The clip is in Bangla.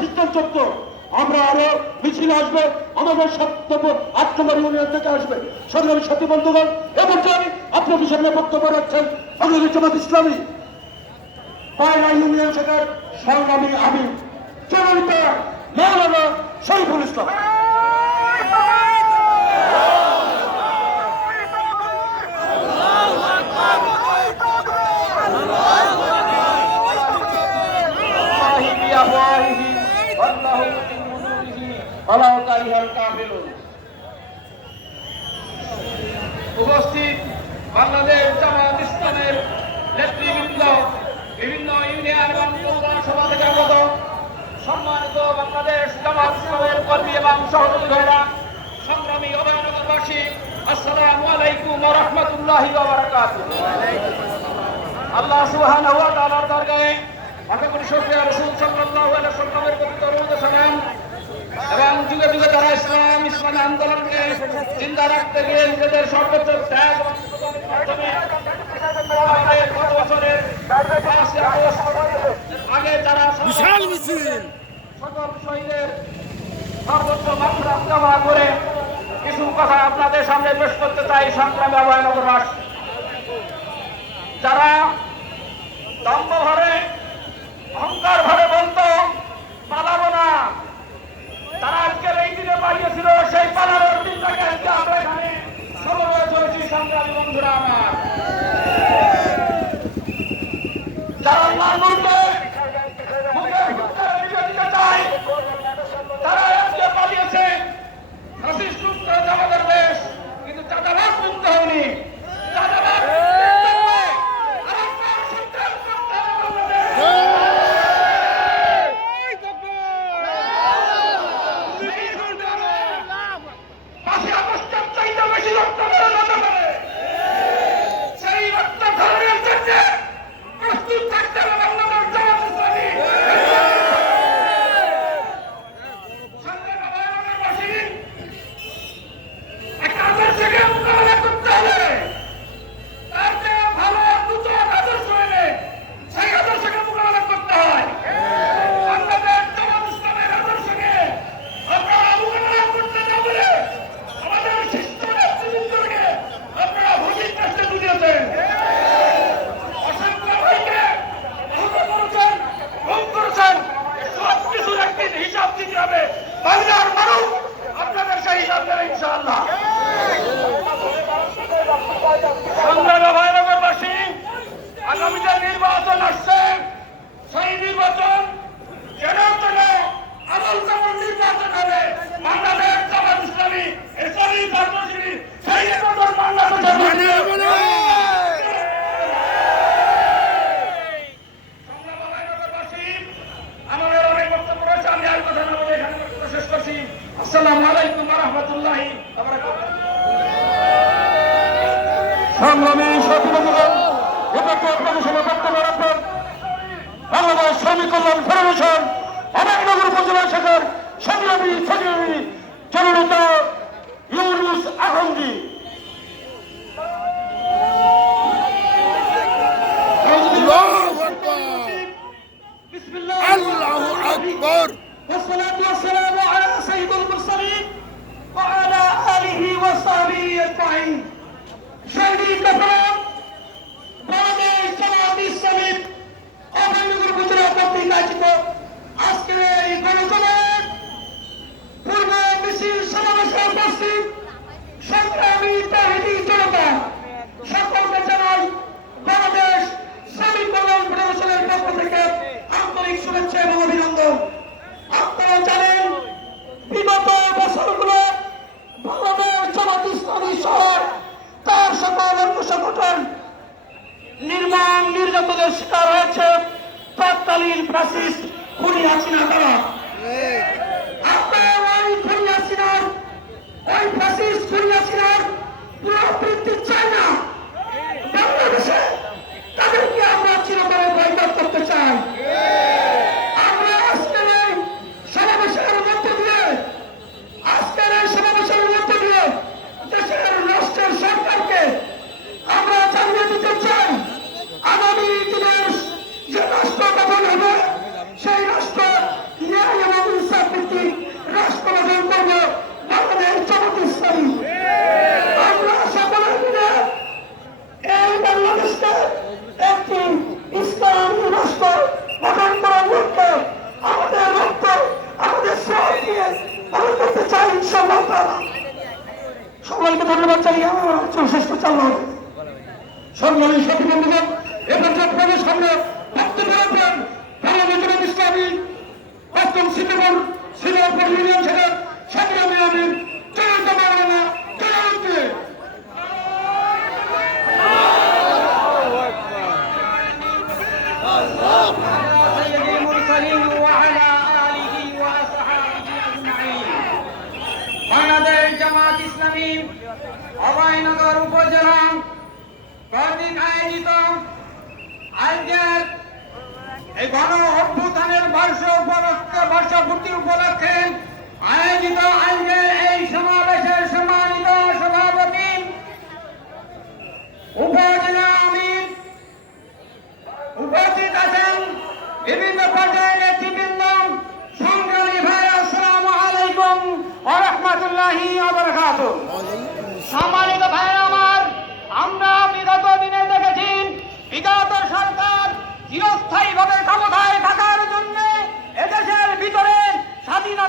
সিদ্ধান্ত আমরা আরো মিছিল আসবে, আমাদের আট নম্বর ইউনিয়ন থেকে আসবে। সংগ্রামী সাথী বন্ধুগণ, এবং আপনাদের সামনে বক্তব্য রাখছেন বাংলাদেশ জামাত ইসলামী পায়রা ইউনিয়ন শাখার সংগ্রামী আমির জননেতা মাওলানা শরীফুল ইসলাম। উপস্থিত বাংলাদেশ জামাত ইসলামের নেতৃবৃন্দ, বিভিন্ন ইউনিয়ন এবং সভা থেকে আগত সম্মানিত বাংলাদেশ জামাত ইসলামের কর্মী এবং সহযোগী ভাইরা, সংগ্রামী অভয়নগরবাসী, আসসালামু আলাইকুম ওয়া রাহমাতুল্লাহি ওয়া বারাকাতুহু। আল্লাহ সুবহানাহু ওয়া তাআলার দরবারে অনেক শুকরিয়া, রাসূল সাল্লাল্লাহু আলাইহি ওয়াসাল্লামের পবিত্র দরুদ ও সালাম এবং যুগে যুগে যারা ইসলামী আন্দোলনকে জিন্দা রাখতে গিয়ে নিজেদের সর্বোচ্চ ত্যাগ গত বছরের আগে যারা সকল শহীদের সর্বোচ্চ মাত্রা জমা করে কিছু কথা আপনাদের সামনে পেশ করতে চাই। সংগ্রামী অভয়নগরবাসী, যারা দম্ভ ভরে অহংকার ভরে বলতো পালাবো না, তারা আজকের এই দিনে পালিয়েছিল। সেই পালানোর দিনটাকে আজকে আমরা এখানে সমন্বয় করেছি। সংগ্রামী বন্ধুরা আমার, যারা আল্লাহর নূরকে মুখে দিতে চায়, তারা আজকে পালিয়েছে। ফাসিস্ট মুক্ত আমাদের দেশ, কিন্তু চাঁদাবাজ মুক্ত হয়নি। চাঁদাবাজ বাংলার মানুষ আপনাদের সেই হিসাব দেবে ইনশাআল্লাহ। সংগ্রামী অভয়নগরবাসী, আগামী যে নির্বাচন আসছে, সেই নির্বাচন যেন আমল যেমন নির্বাচন হবে, বাংলাদেশ জামাত ইসলামী ইসলামী পার্টনারশিপ সেই নির্বাচন বাংলাদেশে আসসালামু আলাইকুম ওয়া রাহমাতুল্লাহি ওয়া বারাকাতুহু। সংগ্রামী সাথী বন্ধুগণ, এবারে আপনাদের সামনে বক্তব্য রাখবেন বাংলাদেশ শ্রমিক কল্যাণ ফেডারেশন অভয়নগর উপজেলা শাখার সংগ্রামী সেক্রেটারি জননেতা ইউনুস আহমদি। আল্লাহু আকবার। والصلاة والسلام على سيد المرسلين وعلى آله وصحبه أجمعين। شهدي كفران বাংলাদেশ জামাত ইসলামী অভয়নগর উপজেলা কর্তৃক আয়োজিত আজকের এই গণজমায়েত পূর্ব মিছিল সমাবেশে উপস্থিত সংগ্রামী তাহিদি জনতা, সকলকে জানাই বাংলাদেশ শ্রমিক কল্যাণ ফেডারেশনের পক্ষ থেকে আন্তরিক শুভেচ্ছা এবং অভিনন্দন। আপনারা জানেন, বিগত বছরগুলো বাংলাদেশ জামাত ইসলামী সহ তার সকল অঙ্গ সংগঠন নির্মম নির্যাতনের শিকার হয়েছে তৎকালীন ফ্যাসিস্ট খুনি হাসিনা দ্বারা। আপনারা ওই খুনি হাসিনার, ওই ফ্যাসিস্ট খুনি হাসিনার পুনরাবৃত্তি চাই না। বাংলাদেশে তাদেরকে আমরা চিরতরে বয়কট করতে চাই। দেশের রাষ্ট্রের সরকারকে আমরা জানিয়ে দিতে চাই, আগামী দিনের যে রাষ্ট্র গঠন হবে সেই রাষ্ট্র ন্যায় চালান। সংগ্রামী সাথী বন্ধুগণ, এবার যে আপনাদের সামনে বক্তব্য রাখবেন বাংলাদেশ জামাত ইসলামী ৫ম সিনিয়র ইউনিয়ন ছিলেন সংগ্রামী আমির জনতা মাওলানা জলালউদ্দিন। سيد المرسلين وعلى آله وأصحابه أجمعين। বাংলাদেশ জামাত ইসলামী অভয়নগর উপজেলা কর্তৃক আয়োজিত আজকের এই গণ অভ্যুত্থানের বর্ষপূর্তি উপলক্ষে আয়োজিত আজকের এই সমাবেশের সম্মানিত সভাপতি উপজেলা আমির উপস্থিত আছেন বিভিন্ন পর্যায়ের নেতৃবৃন্দ, সংগ্রামী ভাই, আসসালামু আলাইকুম ওয়া রাহমাতুল্লাহি ওয়া বারাকাতুহু। সম্মানিত ভাই আমার, আমরা বিগত দিনে দেখেছি বিগত সরকার চিরস্থায়ী